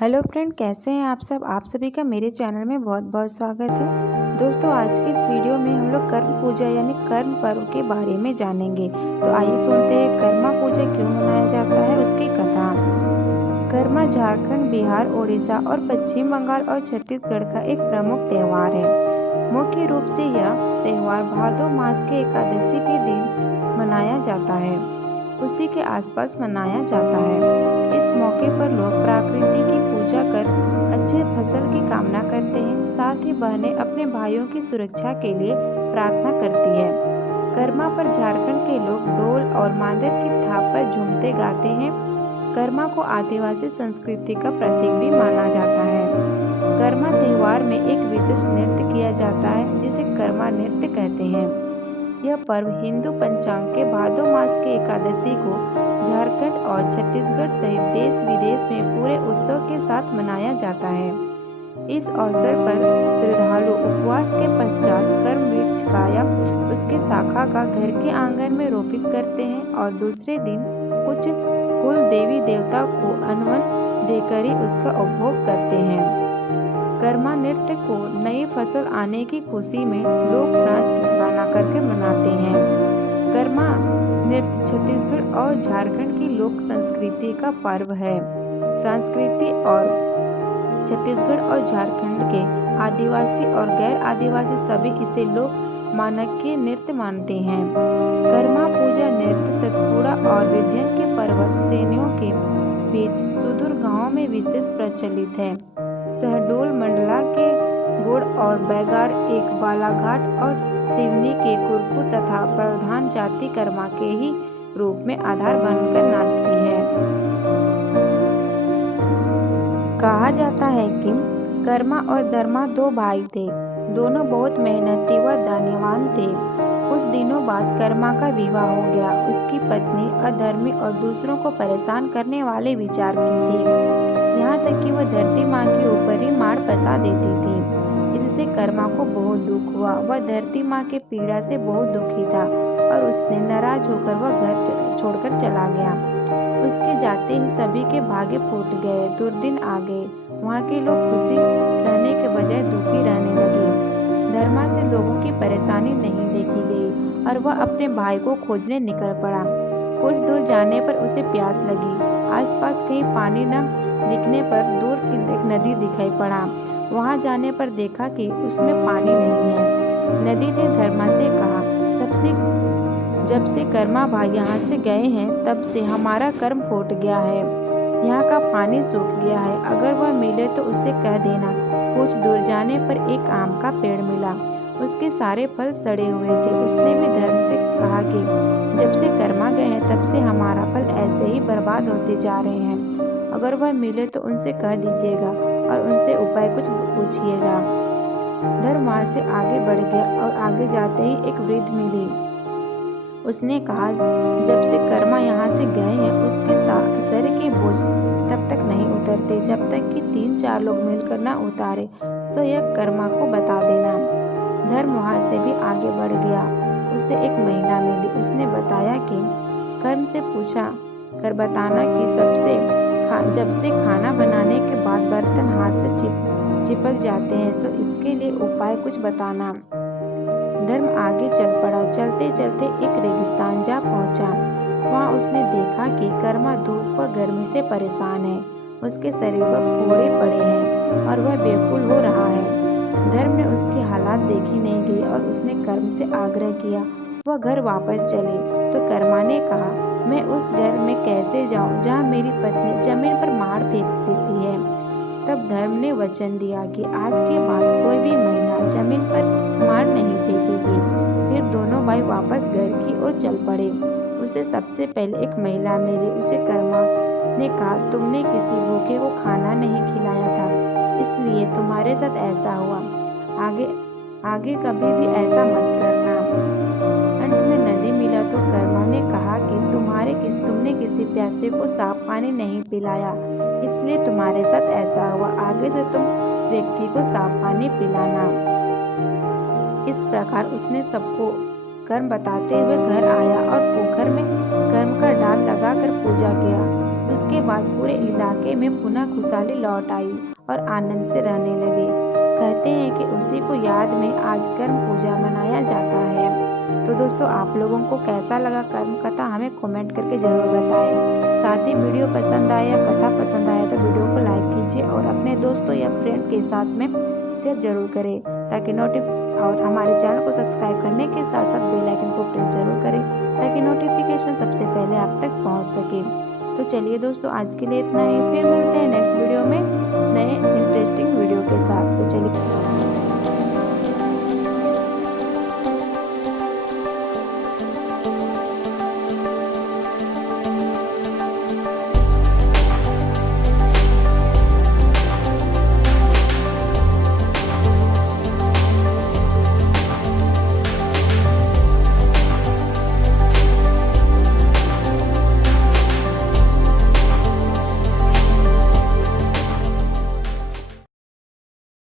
Hello friend, कैसे हैं आप सब। आप सभी का मेरे चैनल में बहुत बहुत स्वागत है। दोस्तों, आज की इस वीडियो में हम लोग कर्म पूजा यानी कर्म पर्व के बारे में जानेंगे। तो आइए सुनते हैं कर्मा पूजा क्यों मनाया जाता है, उसकी कथा। कर्मा झारखंड, बिहार, ओडिशा और पश्चिम बंगाल और छत्तीसगढ़ का एक प्रमुख त्यौहार है। मुख्य रूप से यह त्यौहार भादो मास के एकादशी के दिन मनाया जाता है, उसी के आसपास मनाया जाता है। इस मौके पर लोग प्रकृति की पूजा कर अच्छे फसल की कामना करते हैं। साथ ही बहनें अपने भाइयों की सुरक्षा के लिए प्रार्थना करती है। कर्मा पर झारखंड के लोग ढोल और मादर की थाप पर झूमते गाते हैं। कर्मा को आदिवासी संस्कृति का प्रतीक भी माना जाता है। कर्मा त्योहार में एक विशेष नृत्य किया जाता है जिसे कर्मा नृत्य कहते हैं। यह पर्व हिंदू पंचांग के भादो मास के एकादशी को झारखंड और छत्तीसगढ़ सहित देश विदेश में पूरे उत्सव के साथ मनाया जाता है। इस अवसर पर श्रद्धालु उपवास के पश्चात कर्म वृक्ष का या उसके शाखा का घर के आंगन में रोपित करते हैं और दूसरे दिन कुछ कुल देवी देवता को अन्न देकर ही उसका उपभोग करते हैं। कर्मा नृत्य को नई फसल आने की खुशी में लोग नाच गाना करके मनाते हैं। कर्मा नृत्य छत्तीसगढ़ और झारखंड की लोक संस्कृति का पर्व है। संस्कृति और छत्तीसगढ़ और झारखंड के आदिवासी और गैर आदिवासी सभी इसे लोक मानकीय नृत्य मानते हैं। कर्मा पूजा नृत्य सतपुड़ा और विंध्य के पर्वत श्रेणियों के बीच सुदूर गांवों में विशेष प्रचलित है। शहडोल मंडला के गुड़ और बैगार एक बालाघाट और सिवनी के कुरकू तथा प्रधान जाति कर्मा के ही रूप में आधार बनकर नाचती है। कहा जाता है कि कर्मा और धर्मा दो भाई थे। दोनों बहुत मेहनती व धनवान थे। कुछ दिनों बाद कर्मा का विवाह हो गया। उसकी पत्नी अधर्मी और दूसरों को परेशान करने वाले विचार की थी। यहाँ तक कि वह धरती माँ के ऊपर ही मार फंसा देती थी। इससे कर्मा को बहुत दुख हुआ। वह धरती माँ के पीड़ा से बहुत दुखी था और उसने नाराज होकर वह घर छोड़कर चला गया। उसके जाते ही सभी के भाग्य फूट गए। दुर्दिन आ गए। वहाँ के लोग खुशी रहने के बजाय दुखी रहने लगे। धर्मा से लोगों की परेशानी नहीं देखी गई और वह अपने भाई को खोजने निकल पड़ा। कुछ दूर जाने पर उसे प्यास लगी। आसपास कहीं पानी न दिखने पर दूर एक नदी दिखाई पड़ा। वहां जाने पर देखा कि उसमें पानी नहीं है। नदी ने धर्मा से कहा, जब से कर्मा भाई यहाँ से गए हैं तब से हमारा कर्म फूट गया है। यहाँ का पानी सूख गया है। अगर वह मिले तो उसे कह देना। कुछ दूर जाने पर एक आम का पेड़ मिला। उसके सारे फल सड़े हुए थे। उसने भी धर्म से कहा कि जब से कर्मा गए हैं तब से हमारा फल ऐसे ही बर्बाद होते जा रहे हैं। अगर वह मिले तो उनसे कह दीजिएगा और उनसे उपाय कुछ पूछिएगा। धर्म वहाँ से आगे बढ़ गया और आगे जाते ही एक वृद्ध मिली। उसने कहा, जब से कर्मा यहाँ से गए हैं उसके सर के बोझ तब तक नहीं उतरते जब तक कि 3-4 लोग मिलकर न उतारे। सो यह कर्मा को बता देना। धर्म वहाँ से भी आगे बढ़ गया। उससे एक महिला मिली। उसने बताया कि कर्म से पूछा कर बताना कि जब से खाना बनाने के बाद बर्तन हाथ से चिपक जाते हैं, सो इसके लिए उपाय कुछ बताना। धर्म आगे चल पड़ा। चलते चलते एक रेगिस्तान जा पहुंचा। वहाँ उसने देखा कि कर्मा धूप व गर्मी से परेशान है। उसके शरीर पर फोड़े पड़े हैं और वह बेकुल हो रहा है। धर्म ने उसकी हालात देखी नहीं गई और उसने कर्म से आग्रह किया वह घर वापस चले। तो कर्मा ने कहा, मैं उस घर में कैसे जाऊं जहां मेरी पत्नी जमीन पर मार फेंक देती है। तब धर्म ने वचन दिया कि आज के बाद कोई भी महिला जमीन पर मार नहीं फेंकेगी। फिर दोनों भाई वापस घर की ओर चल पड़े। उसे सबसे पहले एक महिला मिली। उसे कर्मा ने कहा, तुमने किसी भूखे को खाना नहीं खिलाया था, इसलिए तुम्हारे साथ ऐसा हुआ। आगे कभी भी ऐसा मत करना। अंत में नदी मिला तो कर्मा ने कहा कि तुमने किसी प्यासे को साफ पानी नहीं पिलाया, इसलिए तुम्हारे साथ ऐसा हुआ। आगे से तुम व्यक्ति को साफ पानी पिलाना। इस प्रकार उसने सबको कर्म बताते हुए घर आया और पोखर में कर्म का डाल लगाकर पूजा किया। उसके बाद पूरे इलाके में पुनः खुशहाली लौट आई और आनंद से रहने लगे। कहते हैं कि उसी को याद में आज कर्म पूजा मनाया जाता है। तो दोस्तों, आप लोगों को कैसा लगा कर्म कथा हमें कमेंट करके ज़रूर बताएं। साथ ही वीडियो पसंद आया या कथा पसंद आया तो वीडियो को लाइक कीजिए और अपने दोस्तों या फ्रेंड के साथ में शेयर जरूर करें ताकि और हमारे चैनल को सब्सक्राइब करने के साथ साथ बेल आइकन को प्रेस जरूर करें ताकि नोटिफिकेशन सबसे पहले आप तक पहुंच सके। तो चलिए दोस्तों, आज के लिए इतना ही, फिर मिलते हैं